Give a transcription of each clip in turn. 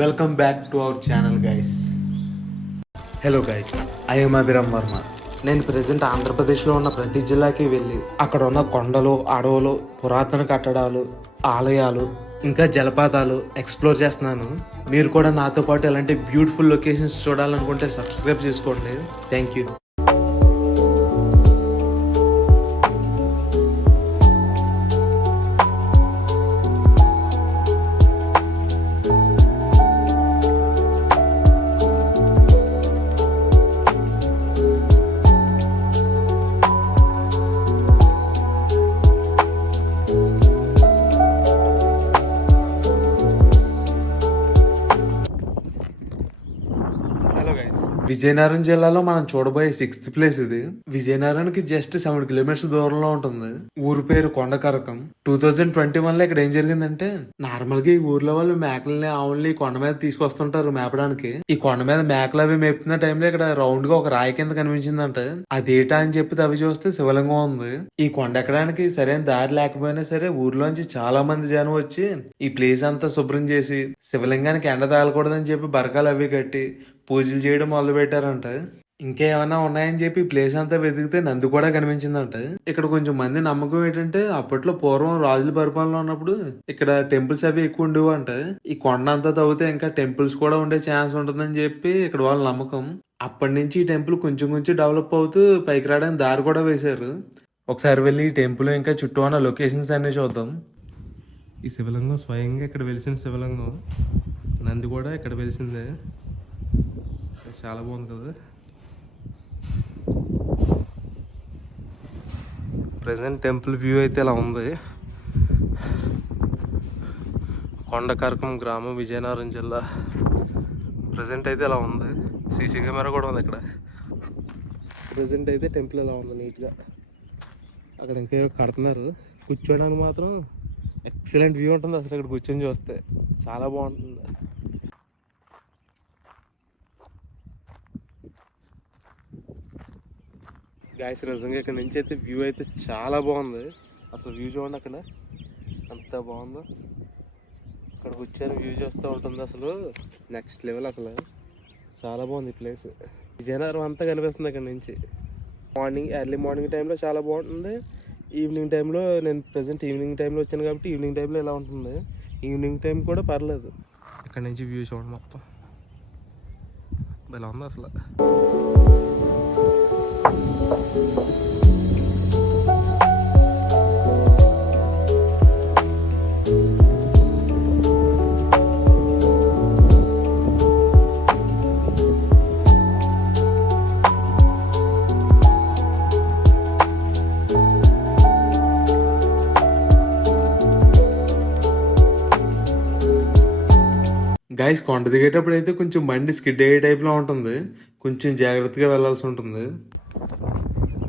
Welcome back to our channel guys. Hello guys, I ఎమ్ అభిరామ్ వర్మ. నేను present ఆంధ్రప్రదేశ్లో ఉన్న ప్రతి జిల్లాకి వెళ్ళి అక్కడ ఉన్న కొండలు, అడవులు, పురాతన కట్టడాలు, ఆలయాలు, ఇంకా జలపాతాలు ఎక్స్ప్లోర్ చేస్తున్నాను. మీరు కూడా నాతో పాటు ఇలాంటి బ్యూటిఫుల్ లొకేషన్స్ చూడాలనుకుంటే సబ్స్క్రైబ్ చేసుకోండి. Thank you. విజయనగరం జిల్లాలో మనం చూడబోయే 6th ప్లేస్ ఇది. విజయనగరానికి జస్ట్ 7 కిలోమీటర్స్ దూరంలో ఉంటుంది. ఊరు పేరు కొండకరకం. 2021 లో ఇక్కడ ఏం జరిగిందంటే, నార్మల్ గా ఈ ఊర్లో వాళ్ళు మేకల్ని, ఆవుల్ని కొండ మీద తీసుకొస్తుంటారు మేపడానికి. ఈ కొండ మీద మేకలు అవి మేపుతున్న టైంలో ఇక్కడ రౌండ్ గా ఒక రాయి కింద కనిపించిందంట. అదేటా అని చెప్పి తవ్వి చూస్తే శివలింగం ఉంది. ఈ కొండ ఎక్కడానికి సరైన దారి లేకపోయినా సరే ఊర్లోంచి చాలా మంది జనం వచ్చి ఈ ప్లేస్ అంతా శుభ్రం చేసి శివలింగానికి ఎండ తాగకూడదని చెప్పి బరకాలు అవి కట్టి పూజలు చేయడం మొదలు పెట్టారంట. ఇంకేమైనా ఉన్నాయని చెప్పి ప్లేస్ అంతా వెతికితే నంది కూడా కనిపించిందంట. ఇక్కడ కొంచెం మంది నమ్మకం ఏంటంటే, అప్పట్లో పూర్వం రాజుల పరిపాలన ఉన్నప్పుడు ఇక్కడ టెంపుల్స్ అవి ఎక్కువ ఉండేవి అంట. ఈ కొండ అంతా తవ్వితే ఇంకా టెంపుల్స్ కూడా ఉండే ఛాన్స్ ఉంటుందని చెప్పి ఇక్కడ వాళ్ళ నమ్మకం. అప్పటి నుంచి ఈ టెంపుల్ కొంచెం కొంచెం డెవలప్ అవుతూ పైకి రావడానికి దారి కూడా వేశారు. ఒకసారి వెళ్ళి ఈ టెంపుల్ ఇంకా చుట్టూ ఉన్న లొకేషన్స్ అన్ని చూద్దాం. ఈ శివలింగం స్వయంగా ఇక్కడ వెలిసిన శివలింగం. నంది కూడా ఇక్కడ వెలిసిందే. చాలా బాగుంది కదా. ప్రజెంట్ టెంపుల్ వ్యూ అయితే ఇలా ఉంది. కొండకరకం గ్రామం, విజయనగరం జిల్లా. ప్రజెంట్ అయితే ఇలా ఉంది. సీసీ కెమెరా కూడా ఉంది ఇక్కడ. ప్రజెంట్ అయితే టెంపుల్ ఇలా ఉంది నీట్గా. అక్కడ ఇంకేమో కడుతున్నారు. కూర్చోడానికి మాత్రం ఎక్సలెంట్ వ్యూ ఉంటుంది అసలు. ఇక్కడ కూర్చొని చూస్తే చాలా బాగుంటుంది. గాయస్, నిజంగా ఇక్కడ నుంచి అయితే వ్యూ అయితే చాలా బాగుంది. అసలు వ్యూ చూడండి, అక్కడ అంత బాగుందో. ఇక్కడ కూర్చొని వ్యూ చూస్తూ ఉంటుంది అసలు నెక్స్ట్ లెవెల్. అసలు చాలా బాగుంది ఈ ప్లేస్. విజయనగరం అంతా కనిపిస్తుంది ఇక్కడ నుంచి. ఎర్లీ మార్నింగ్ టైంలో చాలా బాగుంటుంది. ఈవినింగ్ టైంలో, నేను ప్రజెంట్ ఈవినింగ్ టైంలో వచ్చాను కాబట్టి ఈవినింగ్ టైంలో ఇలా ఉంటుంది. ఈవినింగ్ టైం కూడా పర్లేదు. ఇక్కడ నుంచి వ్యూ చూడండి మొత్తం ఇలా ఉంది అసలు. గైస్, కొండ దిగేటప్పుడు అయితే కొంచెం బండి స్కిడ్ అయ్యే టైప్లో ఉంటుంది. కొంచెం జాగ్రత్తగా వెళ్ళాల్సి ఉంటుంది.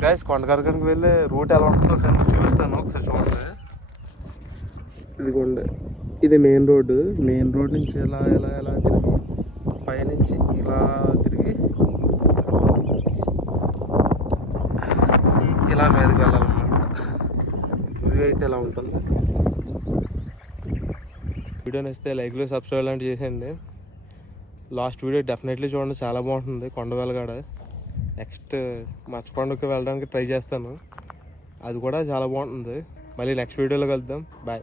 గైస్, కొండకరకానికి వెళ్ళే రూట్ ఎలా ఉంటుందో ఒకసారి మీకు చూపిస్తాను. ఒకసారి చూడండి. ఇదిగోండి, ఇది మెయిన్ రోడ్డు. మెయిన్ రోడ్ నుంచి ఎలా ఎలా ఎలా తిరిగి పైనుంచి ఇలా తిరిగి ఇలా మీదకి వెళ్ళాలన్నమాట. వ్యూ అయితే ఎలా ఉంటుంది. వీడియో నచ్చితే లైక్లు, సబ్స్క్రైబ్ లాంటివి చేసేయండి. లాస్ట్ వీడియో డెఫినెట్లీ చూడండి, చాలా బాగుంటుంది. కొండ వెలగాడ నెక్స్ట్ మచ్చకొండకి వెళ్ళడానికి ట్రై చేస్తాను. అది కూడా చాలా బాగుంటుంది. మళ్ళీ నెక్స్ట్ వీడియోలో కలుద్దాం. బాయ్.